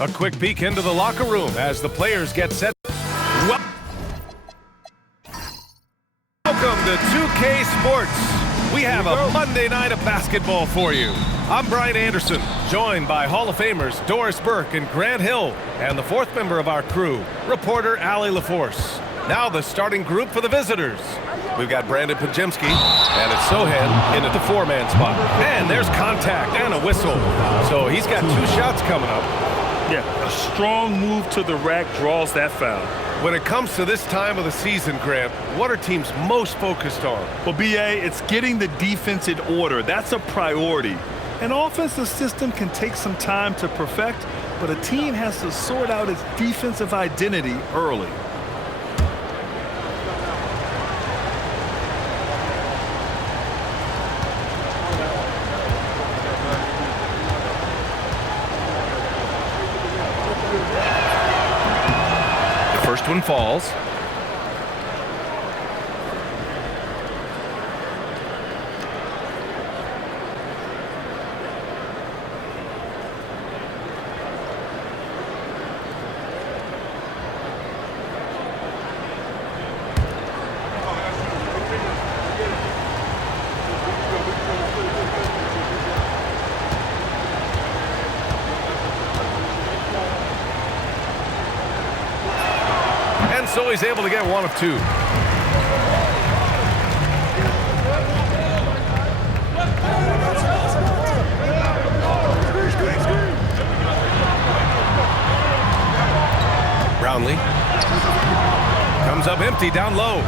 A quick peek into the locker room as the players get set. Welcome to 2K Sports. We have a Monday night of basketball for you. I'm Brian Anderson, joined by Hall of Famers Doris Burke and Grant Hill, and the fourth member of our crew, reporter Allie LaForce. Now the starting group for the visitors. We've got Brandon Pajemski, and it's Sohan in at the four-man spot. And there's contact and a whistle. So he's got 2 shots coming up. Yeah, a strong move to the rack draws that foul. When it comes to this time of the season, Grant, what are teams most focused on? Well, BA, it's getting the defense in order. That's a priority. An offensive system can take some time to perfect, but a team has to sort out its defensive identity early. First one falls. So he's able to get 1 of 2. Brownlee comes up empty down low.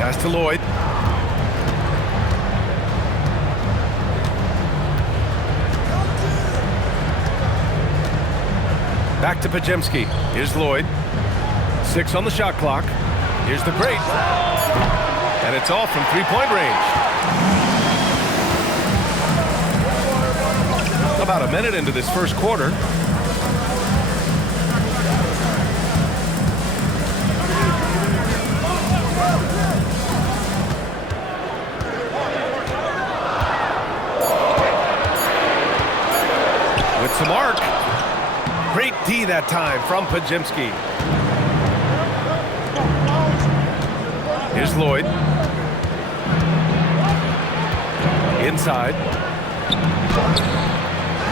Pass to Lloyd. Back to Pajemski. Here's Lloyd. 6 on the shot clock. Here's the break. And it's all from three-point range. About a minute into this first quarter. With some arc. Great D that time from Pajemski. Here's Lloyd. Inside.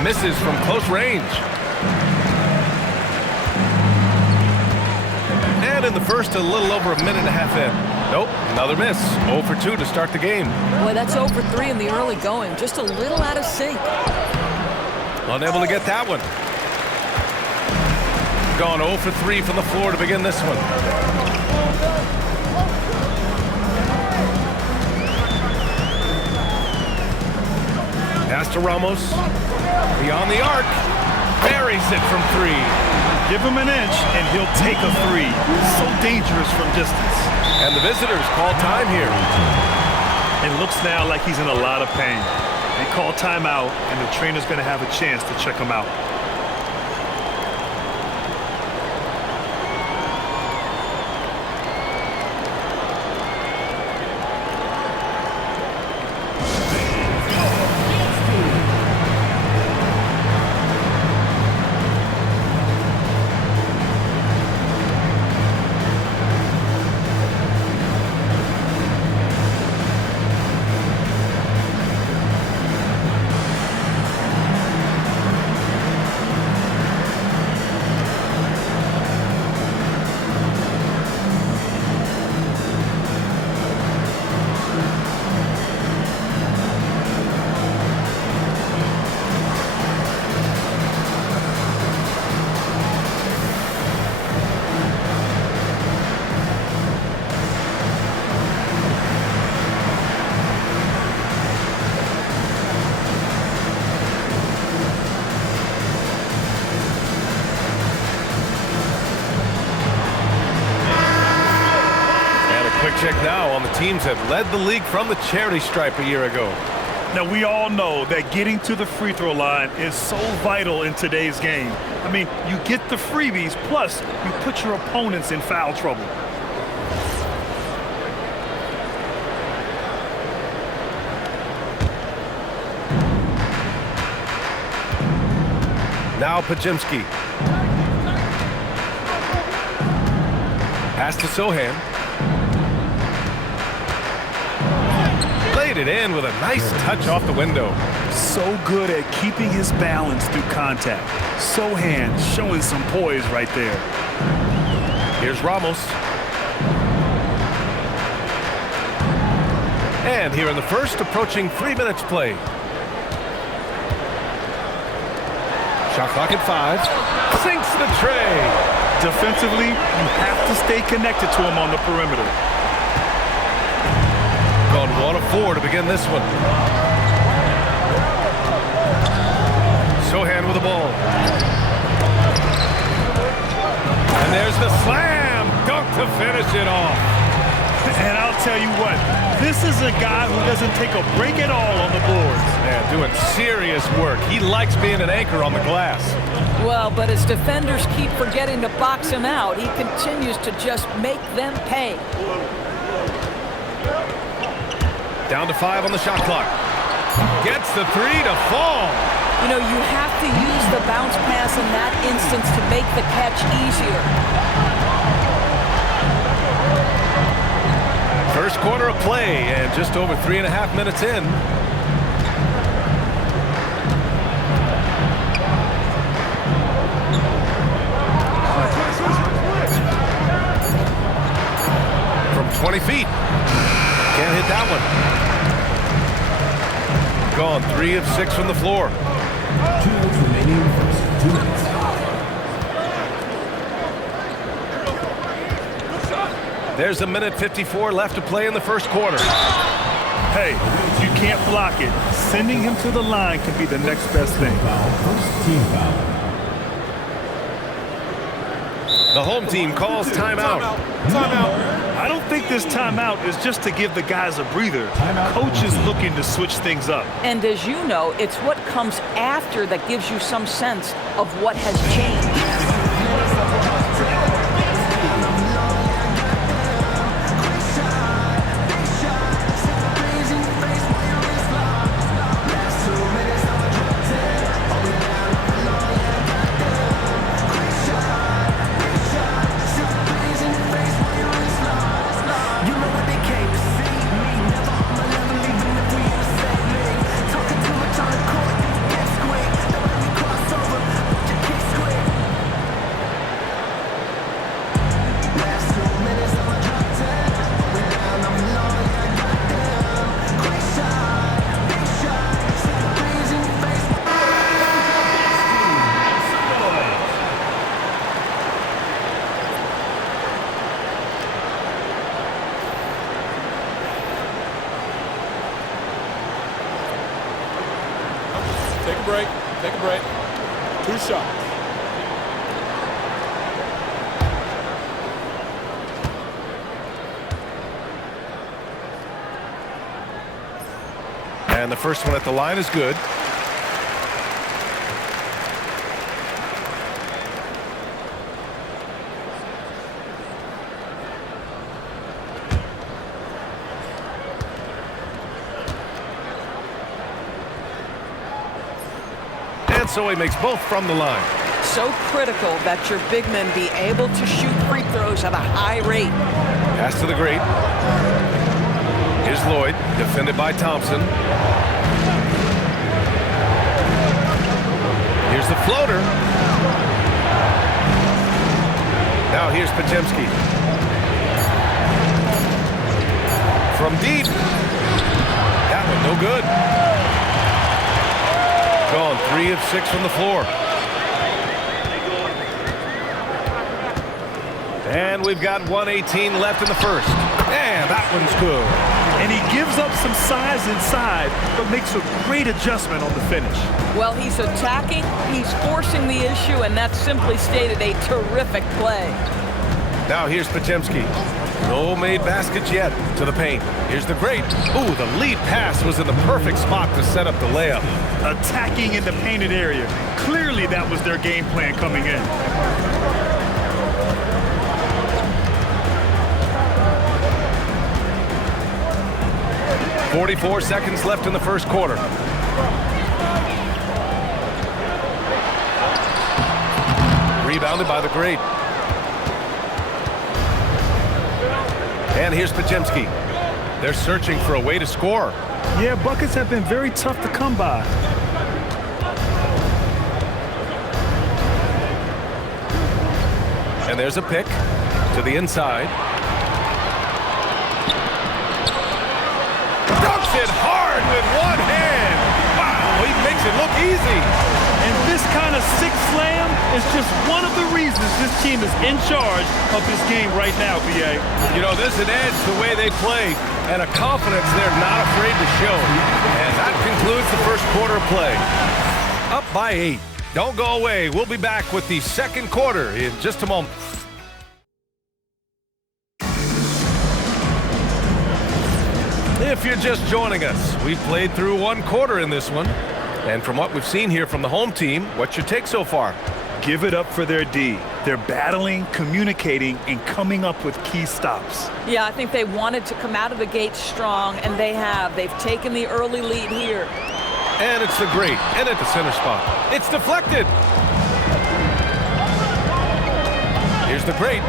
Misses from close range. And in the first, a little over a minute and a half in. Nope, another miss. 0 for 2 to start the game. Boy, that's 0 for 3 in the early going. Just a little out of sync. Unable to get that one. Gone 0 for 3 from the floor to begin this one. Pass to Ramos. Beyond the arc. Buries it from 3. Give him an inch and he'll take a 3. So dangerous from distance. And the visitors call time here. It looks now like he's in a lot of pain. They call timeout, and the trainer's going to have a chance to check him out. Check now on the teams that led the league from the charity stripe a year ago. Now, we all know that getting to the free throw line is so vital in today's game. I mean, you get the freebies, plus you put your opponents in foul trouble. Now Pajimski. Pass to Sohan. Laid it in with a nice touch off the window. So good at keeping his balance through contact. Sohan showing some poise right there. Here's Ramos. And here in the first, approaching 3 minutes played. Shot clock at 5. Sinks the tray. Defensively, you have to stay connected to him on the perimeter. Gone 1 of 4 to begin this one. Sohan with the ball. And there's the slam dunk to finish it off. And I'll tell you what, this is a guy who doesn't take a break at all on the boards. Man, doing serious work. He likes being an anchor on the glass. Well, but as defenders keep forgetting to box him out, he continues to just make them pay. Down to 5 on the shot clock. Gets the 3 to fall. You know, you have to use the bounce pass in that instance to make the catch easier. First quarter of play, and just over 3.5 minutes in. From 20 feet. Can't hit that one. Gone 3 of 6 from the floor. 2 minutes remaining, first 2 minutes. There's a minute 54 left to play in the first quarter. Hey, if you can't block it, sending him to the line can be the next best thing. First team foul. The home team calls timeout. I don't think this timeout is just to give the guys a breather. Coach is looking to switch things up. And as you know, it's what comes after that gives you some sense of what has changed. Take a break. 2 shots. And the first one at the line is good. And so he makes both from the line. So critical that your big men be able to shoot free throws at a high rate. Pass to the great. Here's Lloyd, defended by Thompson. Here's the floater. Now here's Pajimski. From deep. That one no good. Gone 3 of 6 from the floor. And we've got 1:18 left in the first. And that one's good. And he gives up some size inside, but makes a great adjustment on the finish. Well, he's attacking, he's forcing the issue, and that's simply stated a terrific play. Now here's Pajimski. No made baskets yet to the paint. Here's the great. Ooh, the lead pass was in the perfect spot to set up the layup. Attacking in the painted area. Clearly that was their game plan coming in. .44 seconds left in the first quarter. Rebounded by the great. And here's Pajemski. They're searching for a way to score. Yeah, buckets have been very tough to come by. And there's a pick to the inside. Dunks it hard with one hand. Wow, he makes it look easy. And this kind of sick slam is just one of the reasons this team is in charge of this game right now, BA. You know, there's an edge the way they play and a confidence they're not afraid to show. And that concludes the first quarter of play. Up by 8. Don't go away. We'll be back with the second quarter in just a moment. If you're just joining us, we've played through one quarter in this one. And from what we've seen here from the home team, what's your take so far? Give it up for their D. They're battling, communicating, and coming up with key stops. Yeah, I think they wanted to come out of the gate strong, and they have. They've taken the early lead here. And it's the great, and at the center spot. It's deflected. Here's the great.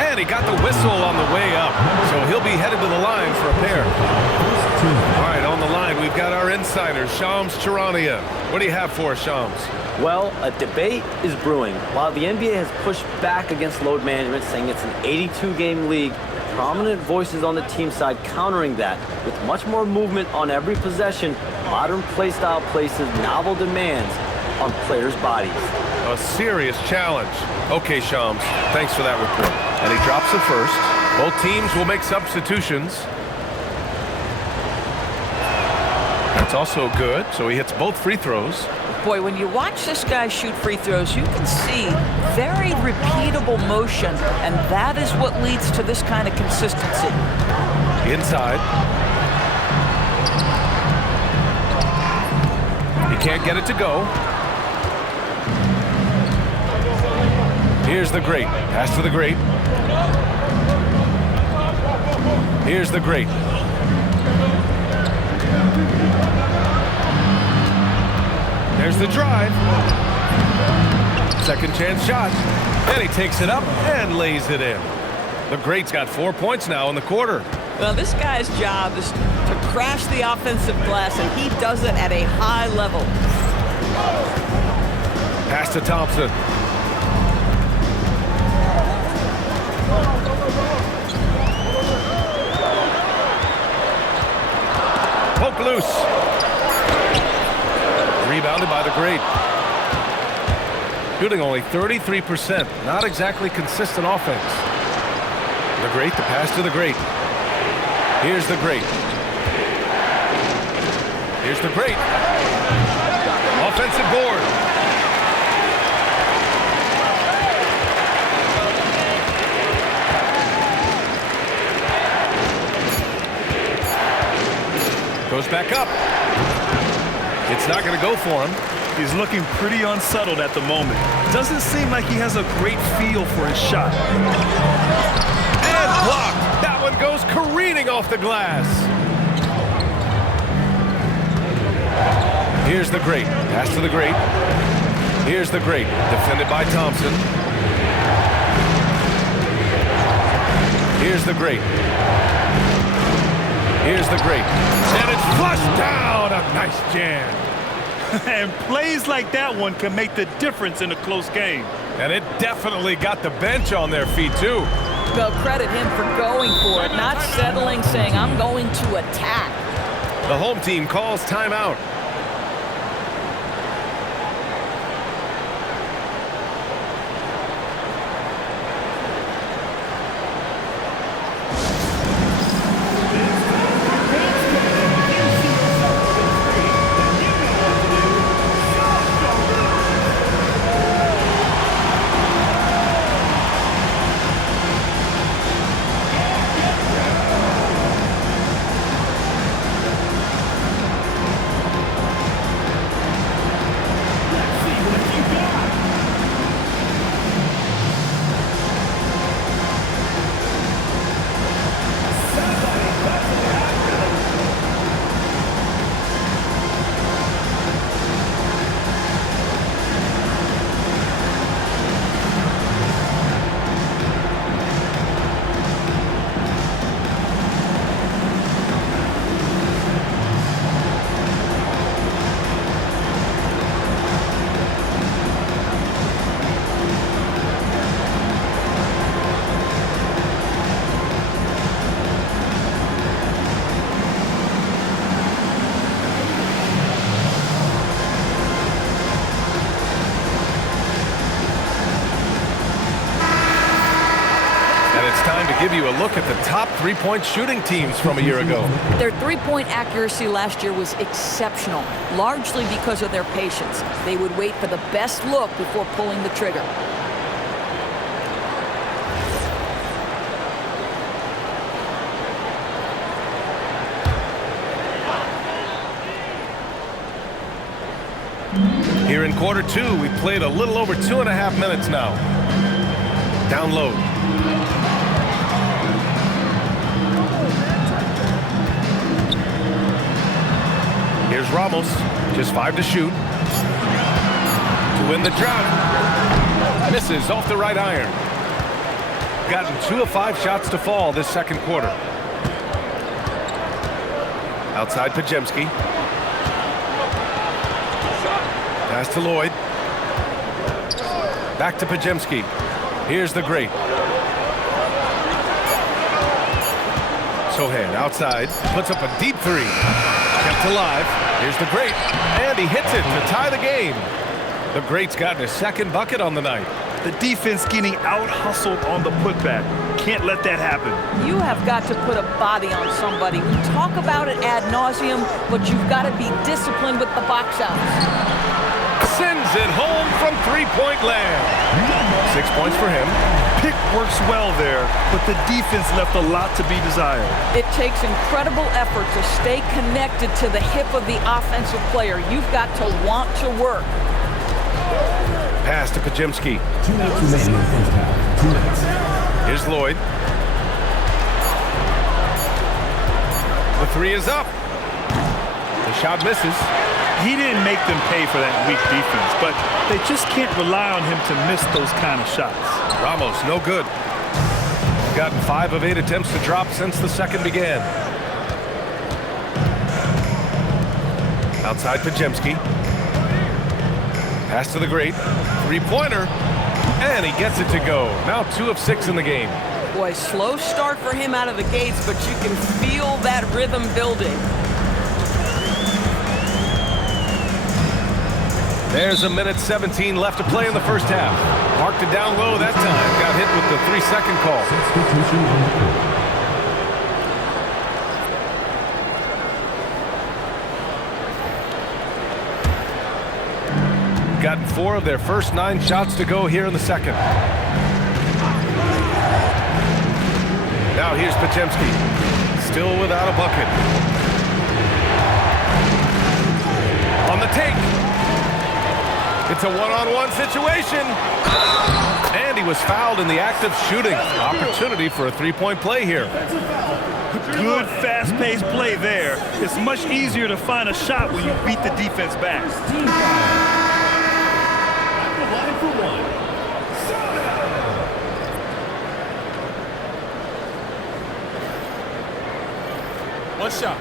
And he got the whistle on the way up, so he'll be headed to the line for a pair. All right, on the line, we've got our insider, Shams Charania. What do you have for us, Shams? Well, a debate is brewing. While the NBA has pushed back against load management, saying it's an 82-game league, prominent voices on the team side countering that with much more movement on every possession, modern play style places novel demands on players' bodies. A serious challenge. Okay, Shams, thanks for that report. And he drops the first. Both teams will make substitutions. That's also good, so he hits both free throws. Boy, when you watch this guy shoot free throws, you can see very repeatable motion, and that is what leads to this kind of consistency. Inside. He can't get it to go. Here's the great. Pass to the great. Here's the great. There's the drive. Second chance shot. And he takes it up and lays it in. The great's got 4 points now in the quarter. Well, this guy's job is to crash the offensive glass, and he does it at a high level. Pass to Thompson. Poke loose. Rebounded by the great. Shooting only 33%. Not exactly consistent offense. The great, the pass to the great. Here's the great. Here's the great. Offensive board. Goes back up. It's not going to go for him. He's looking pretty unsettled at the moment. Doesn't seem like he has a great feel for his shot. And blocked. That one goes careening off the glass. Here's the great. Pass to the great. Here's the great. Defended by Thompson. Here's the great. Here's the great. And it's flushed down. A nice jam. And plays like that one can make the difference in a close game. And it definitely got the bench on their feet, too. Well, credit him for going for it, not settling, saying, I'm going to attack. The home team calls timeout. give you a look at the top three-point shooting teams from a year ago. Their three-point accuracy last year was exceptional, largely because of their patience. They would wait for the best look before pulling the trigger. Here in quarter two, we played a little over 2.5 minutes now. Down low. Here's Ramos, just 5 to shoot. To win the drought. Misses off the right iron. Gotten 2 of 5 shots to fall this second quarter. Outside Pajemski. Pass to Lloyd. Back to Pajemski. Here's the great. Sohan outside. Puts up a deep three. Kept alive. Here's the great. And he hits it to tie the game. The great's gotten his second bucket on the night. The defense getting out-hustled on the putback. Can't let that happen. You have got to put a body on somebody. We talk about it ad nauseum, but you've got to be disciplined with the box outs. Sends it home from three-point land. 6 points for him. Pick works well there, but the defense left a lot to be desired. It takes incredible effort to stay connected to the hip of the offensive player. You've got to want to work. Pass to Pajemski. 2 minutes remaining in the first half. 2 minutes. Here's Lloyd. The three is up. The shot misses. He didn't make them pay for that weak defense, but they just can't rely on him to miss those kind of shots. Ramos, no good. Gotten 5 of 8 attempts to drop since the second began. Outside Pajemski. Pass to the great. Three-pointer. And he gets it to go. Now 2 of 6 in the game. Boy, slow start for him out of the gates, but you can feel that rhythm building. There's 1:17 left to play in the first half. Marked it down low that time. Got hit with the 3-second call. Substitution on the court. Gotten 4 of their first 9 shots to go here in the second. Now here's Pajemski. Still without a bucket. On the take. It's a one-on-one situation. And he was fouled in the act of shooting. Opportunity for a three-point play here. Good fast-paced play there. It's much easier to find a shot when you beat the defense back. One shot.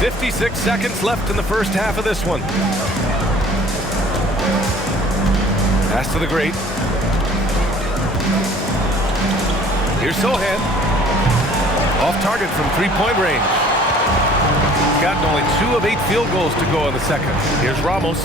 .56 seconds left in the first half of this one. Pass to the great. Here's Sohan. Off target from three-point range. Gotten only 2 of 8 field goals to go in the second. Here's Ramos.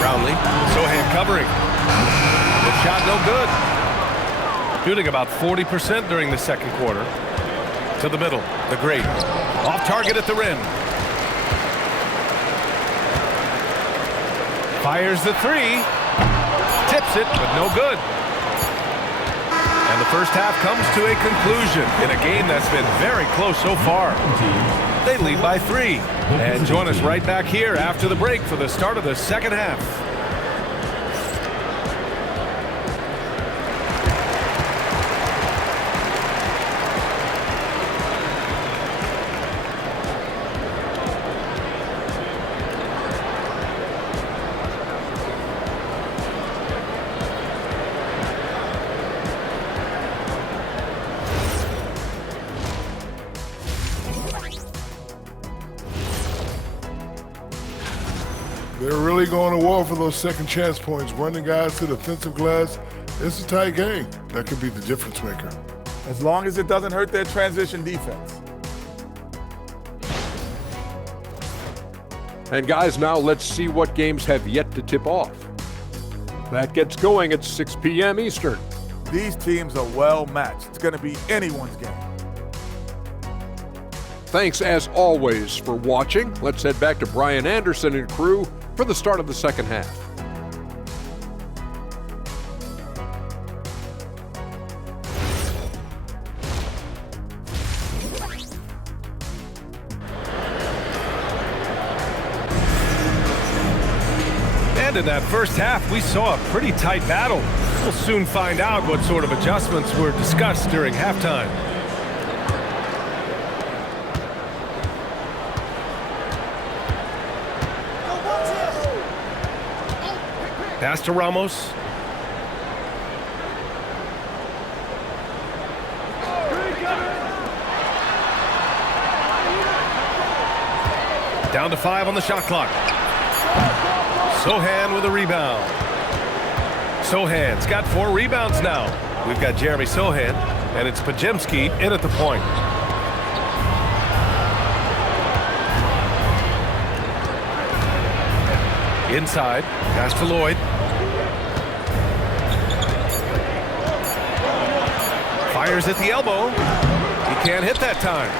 Brownlee. Sohan covering. The shot no good. Shooting about 40% during the second quarter. To the middle, the great. Off target at the rim. Fires the three. Tips it, but no good. And the first half comes to a conclusion in a game that's been very close so far. They lead by 3. And join us right back here after the break for the start of the second half. They're really going to war for those second chance points, running guys to the offensive glass. It's a tight game. That could be the difference maker. As long as it doesn't hurt their transition defense. And guys, now let's see what games have yet to tip off. That gets going at 6 p.m. Eastern. These teams are well matched. It's going to be anyone's game. Thanks as always for watching. Let's head back to Brian Anderson and crew for the start of the second half. And in that first half, we saw a pretty tight battle. We'll soon find out what sort of adjustments were discussed during halftime. Pass to Ramos. Down to 5 on the shot clock. Sohan with a rebound. Sohan's got 4 rebounds now. We've got Jeremy Sohan, and it's Pajemski in at the point. Inside, pass to Lloyd. Fires at the elbow. He can't hit that time.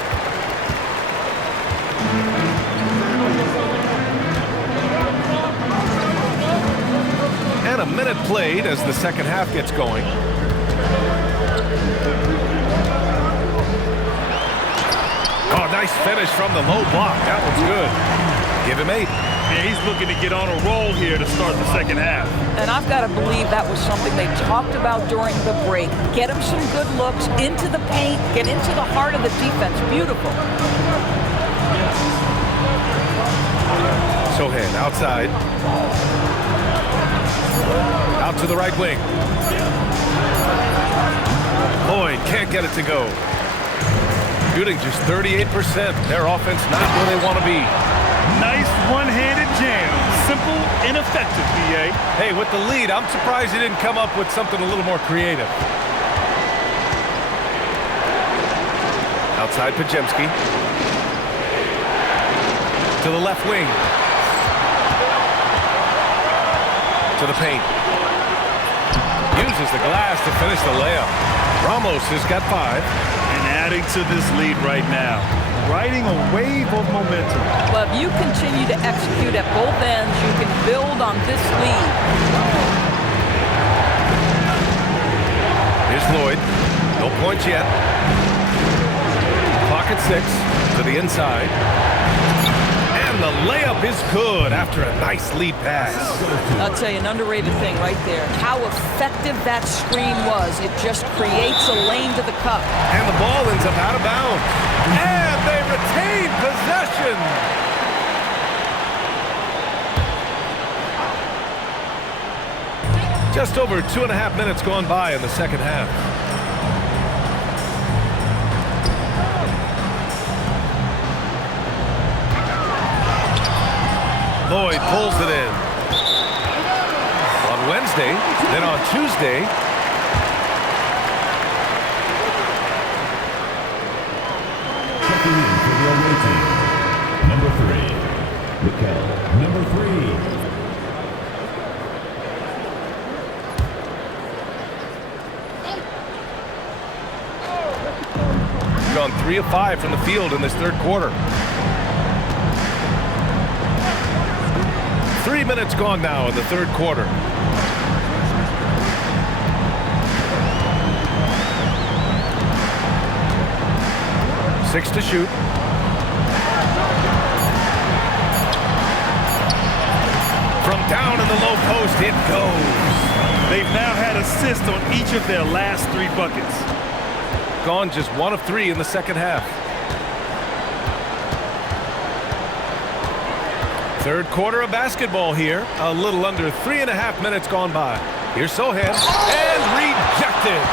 And a minute played as the second half gets going. Oh, nice finish from the low block. That one's good. Give him 8. Yeah, he's looking to get on a roll here to start the second half. And I've got to believe that was something they talked about during the break. Get him some good looks into the paint, get into the heart of the defense. Beautiful. Sohan outside. Out to the right wing. Lloyd can't get it to go. Shooting just 38%. Their offense not where they want to be. Nice one-handed jam. Simple and effective, PA. Hey, with the lead, I'm surprised he didn't come up with something a little more creative. Outside Pajemski. To the left wing. To the paint. Uses the glass to finish the layup. Ramos has got 5. And adding to this lead right now. Riding a wave of momentum. Well, if you continue to execute at both ends, you can build on this lead. Here's Lloyd. No points yet. Clock at 6 to the inside. And the layup is good after a nice lead pass. I'll tell you an underrated thing right there. How effective that screen was. It just creates a lane to the cup. And the ball ends up out of bounds. And they retain possession. Just over 2.5 minutes gone by in the second half. Lloyd pulls it in. On Wednesday, then on Tuesday. Checking in for the away team. Number 3. Miguel, number 3. Gone 3 of 5 from the field in this third quarter. 3 minutes gone now in the third quarter. Six to shoot. From down in the low post, it goes. They've now had assists on each of their last 3 buckets. Gone just 1 of 3 in the second half. Third quarter of basketball here. A little under 3.5 minutes gone by. Here's Sohan. And rejected.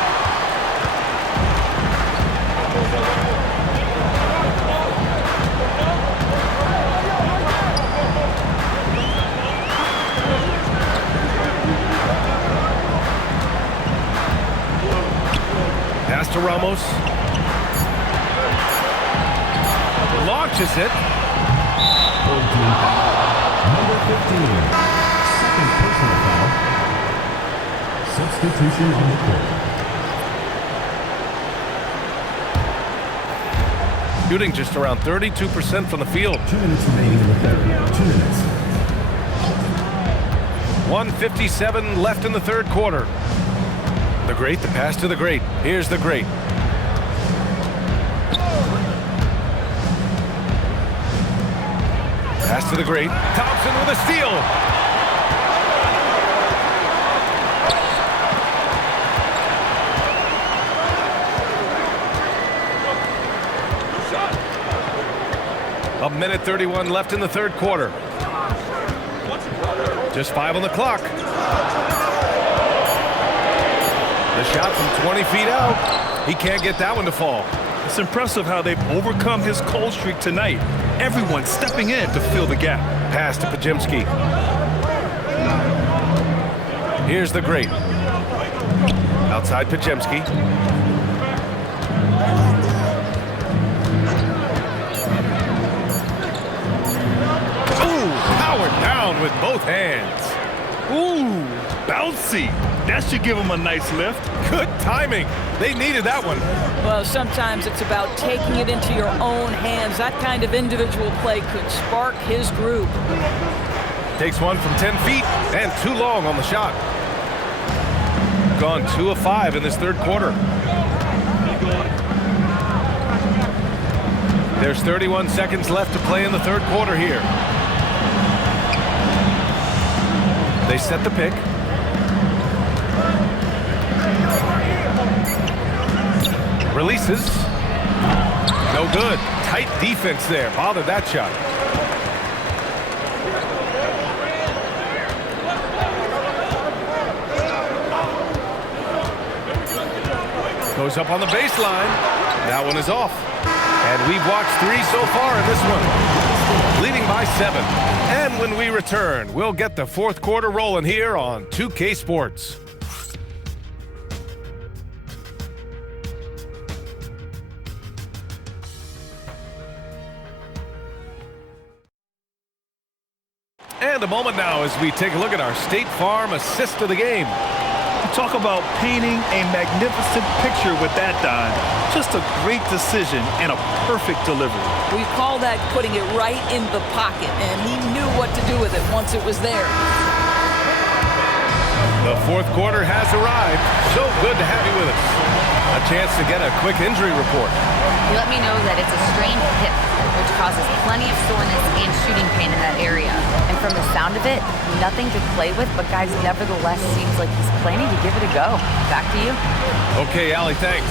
to Ramos. Launches it. Number 15. Second personal foul. Substitution on the court. Shooting just around 32% from the field. 2 minutes remaining in the third. 2 minutes. 1:57 left in the third quarter. The great, the pass to the great. Here's the great. Pass to the great. Thompson with a steal. A minute 31 left in the third quarter. Just 5 on the clock. The shot from 20 feet out. He can't get that one to fall. It's impressive how they've overcome his cold streak tonight. Everyone stepping in to fill the gap. Pass to Pajemski. Here's the great. Outside Pajemski. Ooh, powered down with both hands. Ooh, bouncy. That should give him a nice lift. Good timing. They needed that one. Well, sometimes it's about taking it into your own hands. That kind of individual play could spark his group. Takes one from 10 feet and too long on the shot. Gone 2 of 5 in this third quarter. There's 31 seconds left to play in the third quarter here. They set the pick. Releases. No good. Tight defense there. Bothered that shot. Goes up on the baseline. That one is off. And we've watched 3 so far in this one. Leading by 7. And when we return, we'll get the fourth quarter rolling here on 2K Sports. And a moment now as we take a look at our State Farm assist of the game. You talk about painting a magnificent picture with that dime. Just a great decision and a perfect delivery. We call that putting it right in the pocket, and he knew what to do with it once it was there. The fourth quarter has arrived. So good to have you with us. A chance to get a quick injury report. He let me know that it's a strained hip, which causes plenty of soreness and shooting pain in that area. And from the sound of it, nothing to play with, but guys, nevertheless, seems like he's planning to give it a go. Back to you. Okay, Allie, thanks.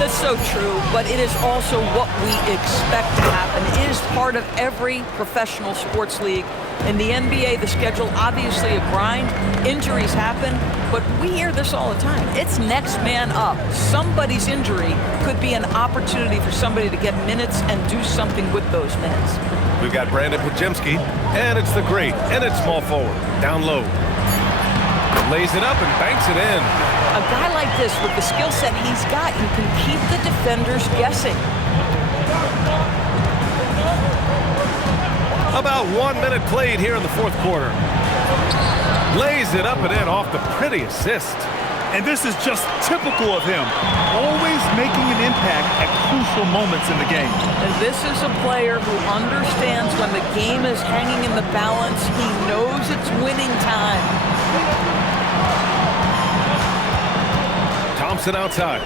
That's so true, but it is also what we expect to happen. It is part of every professional sports league. In the NBA, the schedule, obviously a grind. Injuries happen, but we hear this all the time. It's next man up. Somebody's injury could be an opportunity for somebody to get minutes and do something with those minutes. We've got Brandon Pajemski, and it's the great, and it's small forward. Down low. Lays it up and banks it in. A guy like this, with the skill set he's got, you can keep the defenders guessing. About 1 minute played here in the fourth quarter. Lays it up and in off the pretty assist. And this is just typical of him. Always making an impact at crucial moments in the game. And this is a player who understands when the game is hanging in the balance. He knows it's winning time. Thompson outside.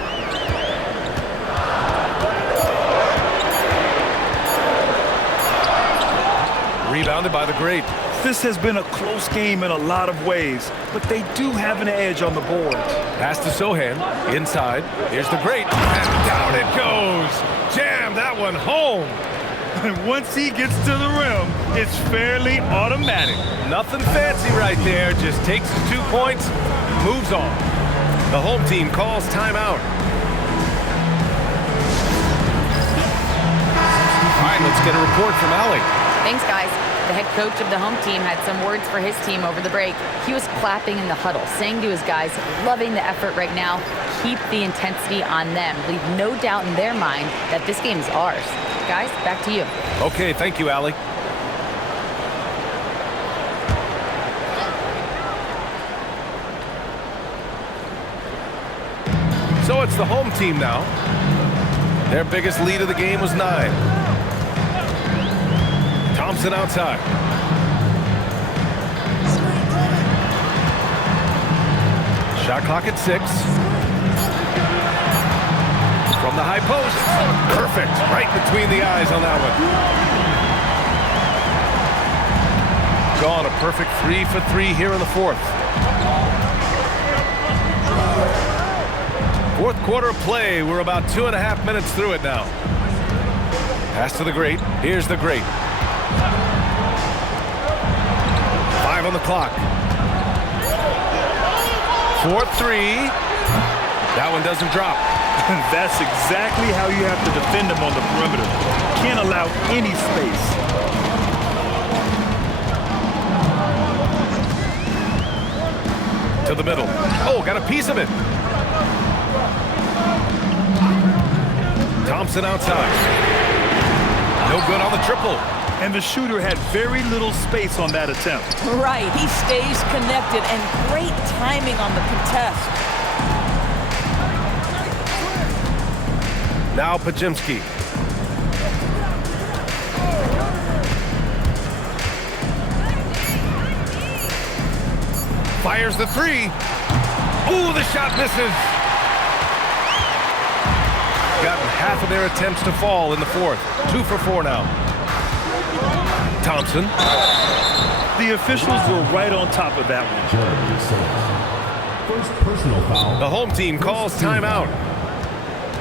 Rebounded by the great. This has been a close game in a lot of ways, but they do have an edge on the board. Pass to Sohan. Inside. Here's the great. And down it goes. Jam that one home. And once he gets to the rim, it's fairly automatic. Nothing fancy right there. Just takes his 2 points, moves on. The home team calls timeout. All right, let's get a report from Allie. Thanks, guys. The head coach of the home team had some words for his team over the break. He was clapping in the huddle, saying to his guys, loving the effort right now, keep the intensity on them. Leave no doubt in their mind that this game is ours. Guys, back to you. Okay, thank you, Allie. So it's the home team now. Their biggest lead of the game was 9. Thompson outside. Shot clock at 6. From the high post. Perfect. Right between the eyes on that one. Gone a perfect 3 for 3 here in the 4th. Fourth quarter of play. We're about 2.5 minutes through it now. Pass to the great. Here's the great. 5 on the clock. 4-3. That one doesn't drop. That's exactly how you have to defend them on the perimeter. Can't allow any space. To the middle. Oh, got a piece of it. Thompson outside. No good on the triple. And the shooter had very little space on that attempt. Right, he stays connected, and great timing on the contest. Now Pajimski. Fires the 3. Ooh, the shot misses. Gotten half of their attempts to fall in the 4th. 2 for 4 now. Thompson. The officials were right on top of that one. First personal foul. The home team calls timeout.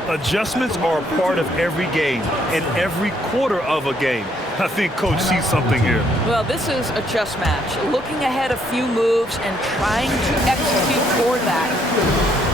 Adjustments are a part of every game and every quarter of a game. I think Coach sees something here. Well, this is a chess match. Looking ahead a few moves and trying to execute toward that.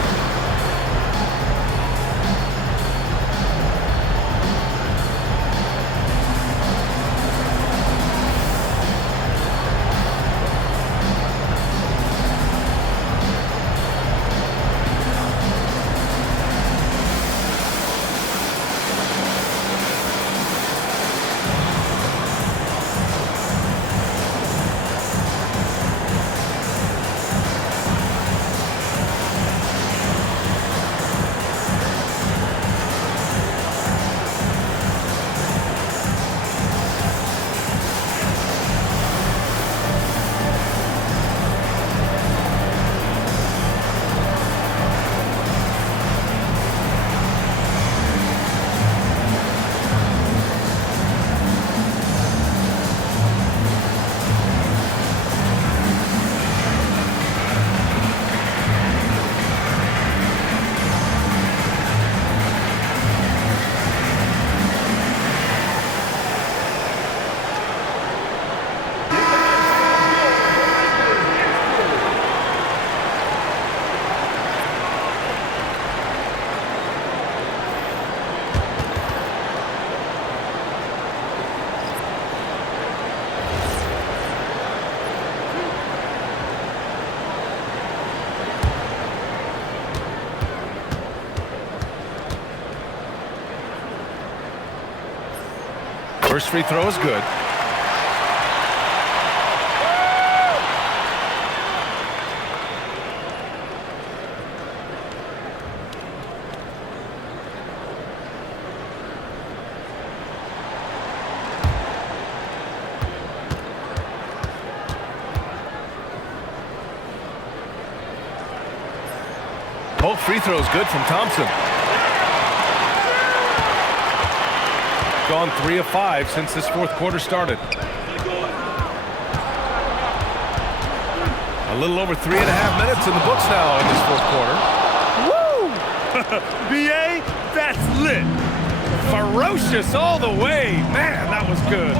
First free throw is good. Both free throws good from Thompson. Gone 3 of 5 since this 4th quarter started. A little over 3.5 minutes in the books now in this 4th quarter. Woo! BA, that's lit. Ferocious all the way. Man, that was good.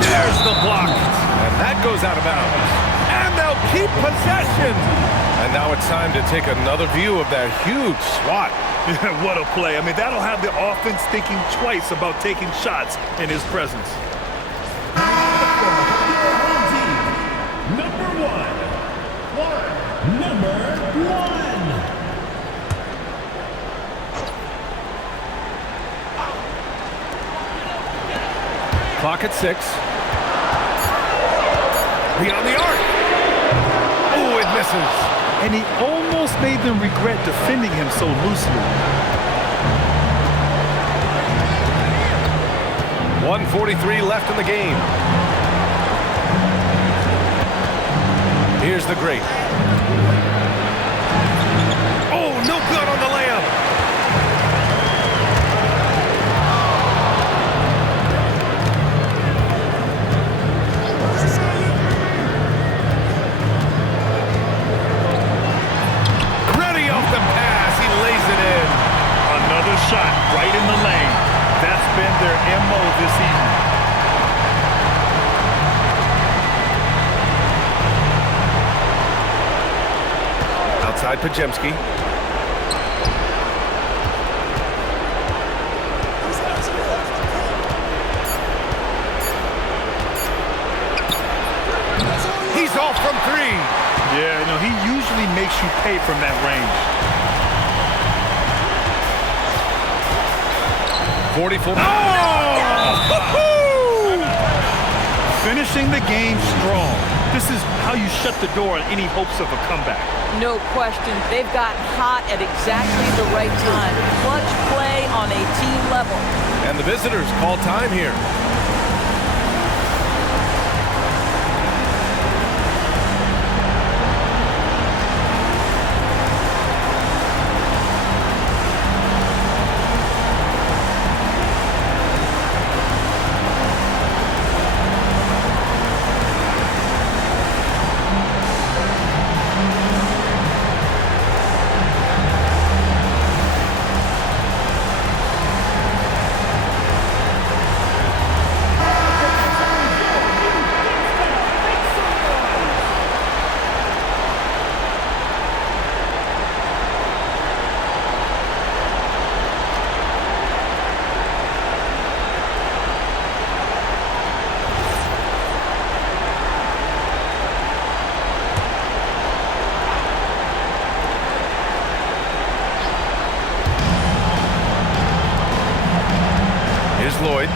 There's the block. And that goes out of bounds. And they'll keep possession. And now it's time to take another view of that huge swat. What a play. I mean, that'll have the offense thinking twice about taking shots in his presence. Clock at 6. Beyond the arc. Oh, it misses. And he almost made them regret defending him so loosely. 1:43 left in the game. Here's the great. Oh, no good on the layup. Ready off the pass. He lays it in. Another shot right in the lane. That's been their MO this evening. Outside Pajemski. He's off from 3. Yeah, you know, he usually makes you pay from that range. 44. Oh! Finishing the game strong. This is how you shut the door on any hopes of a comeback. No question. They've gotten hot at exactly the right time. Clutch play on a team level. And the visitors call time here. Lloyd.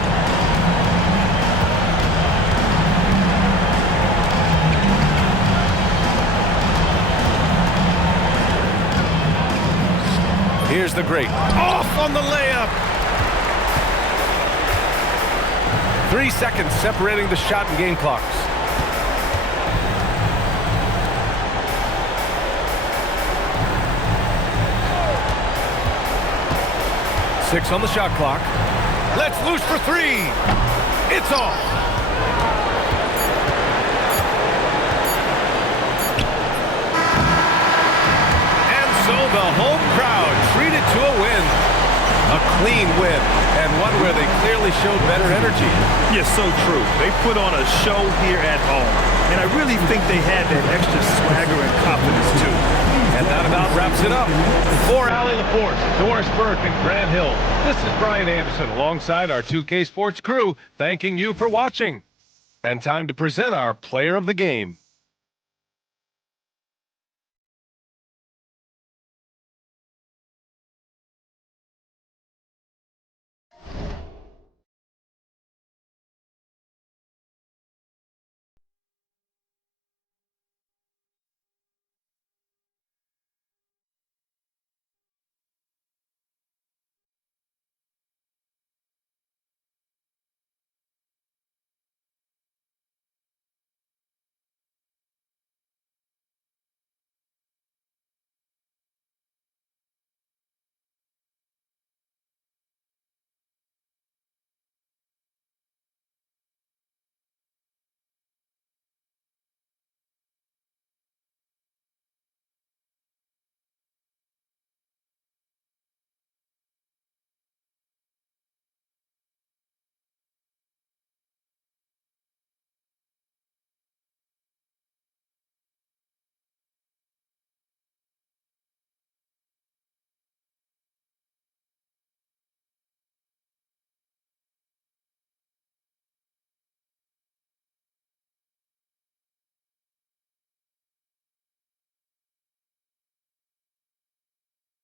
Here's the great. Off on the layup. 3 seconds separating the shot and game clocks. Six on the shot clock. Let's loose for 3. It's off. And so the home crowd treated to a win. A clean win, and one where they clearly showed better energy. Yes, so true. They put on a show here at home, and I really think they had that extra swagger and confidence, too. And that about wraps it up. For Allie LaForce, Doris Burke, and Grant Hill, this is Brian Anderson alongside our 2K Sports crew, thanking you for watching. And time to present our player of the game.